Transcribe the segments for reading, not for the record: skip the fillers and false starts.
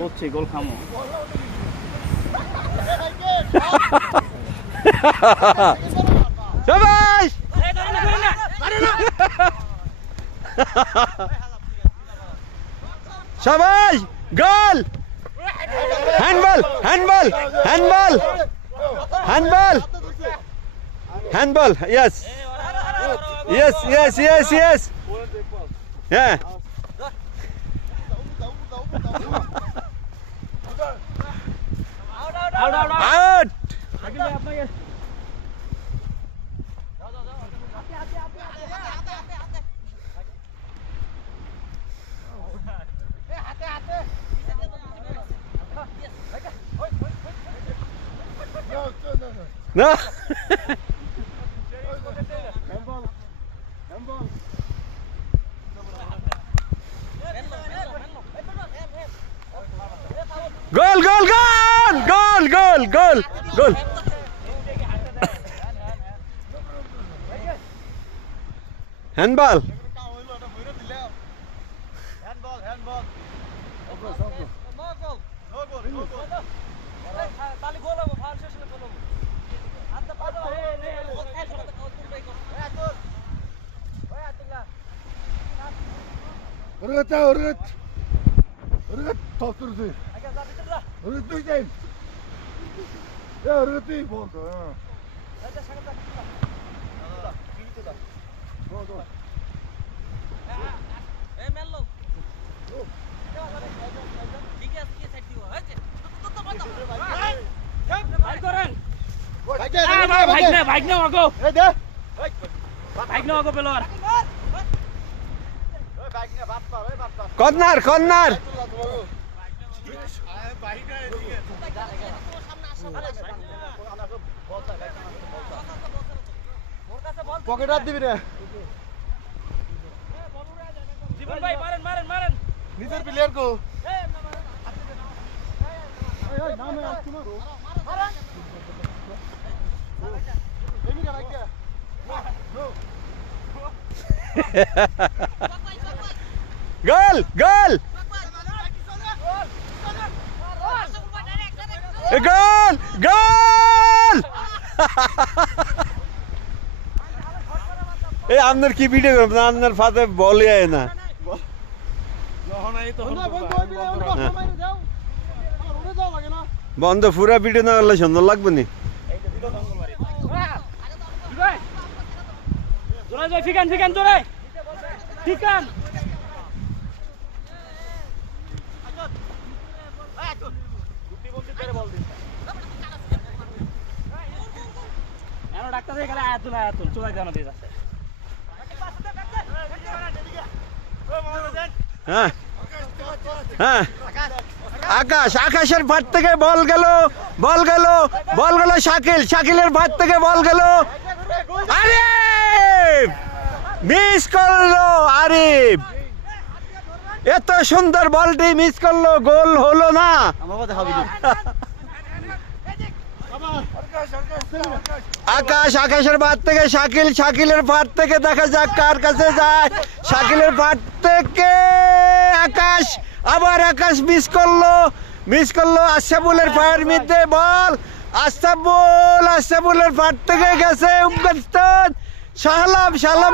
বুঝছি গোল খামো সবাই সবাই goal handball handball handball handball handball yes yes yes yes yes হ্যাঁ out No. Goal, goal, goal, goal, goal, goal, goal. Handball. Urut. Top durdu. Urut duyayım. Ya urut değil bu oldu. Corner, corner. Pocket হাত দিবি রে জীবন ভাই মারেন মারেন মারেন নিজের player কো এই নামে আসছো মারো মারেন এমনি না রাখা no Goal, goal. Goal, goal. এই আপনার কি ভিডিও করবেন আপনার ফাতে বলই আয় না বন্ধ পুরা ভিডিও না করলে সুন্দর লাগবে নি ফিকান ফিকান জোরে ফিকান ডাক্তার এখানে আয়াতুল আয়াতুল চলে জানা দিয়ে যাচ্ছে হ্যাঁ হ্যাঁ আকাশ আকাশের ভাত থেকে বল গেল বল গেল বল গেল শাকিল শাকিলের ভাত থেকে বল গেল আরিফ মিস করলো আরিফ এত সুন্দর বলটি মিস করলো গোল হলো না আকাশ আকাশের ভাত থেকে শাকিল শাকিলের ভাত থেকে দেখা যাক কার কাছে যায় শাকিলের ভাত থেকে আকাশ আবার আকাশ মিস করলো আশরাফুলের পায়ের মধ্যে বল আশরাফুলের ভাত থেকে গেছে আফগানিস্তান শাহলাম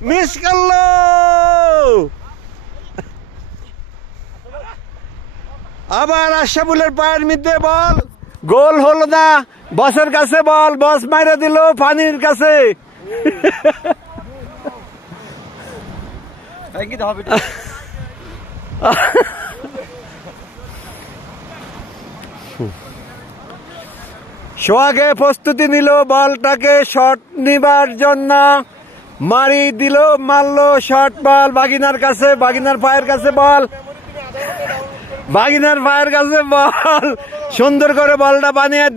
মিস করলো আবার আশরাফুলের পায়ের মধ্যে বল গোল হলো না বসের কাছে বল বস মাইরা দিল পানির কাছে সোহাগে প্রস্তুতি নিল বলটাকে শট নিবার জন্য মারি দিল মারলো শট বল বাগিনার কাছে বাগিনার পায়ের কাছে বল বাগিনার পায়ের কাছে বল সুন্দর করে বলটা বানিয়ে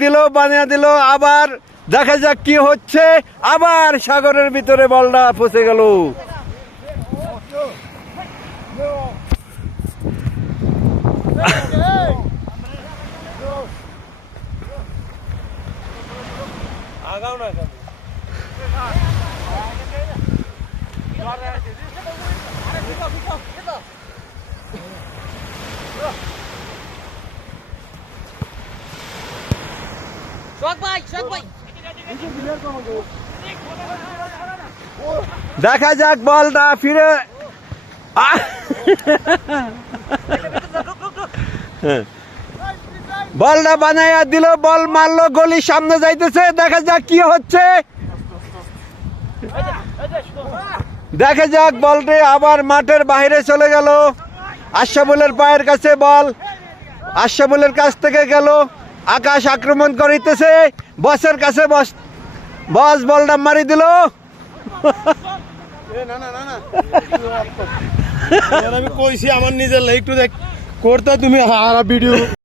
দিল আবার দেখা যাক কি হচ্ছে আবার সাগরের ভিতরে বলটা ফসে গেল দেখা যাক বলটা ফিরে বলটা বানাইয়া দিল, বল মারলো, গলি সামনে যাইতেছে। দেখা যাক কি হচ্ছে, দেখা যাক। বলটি আবার মাঠের বাইরে চলে গেল। আশরাফুলের পায়ের কাছে বল, আশরাফুলের কাছ থেকে গেল। আকাশ আক্রমণ করিতেছে, বসের কাছে বস বলটা মারি দিল। আমি কইছি আমার নিজের একটু দেখ করতে তুমি হারা ভিডিও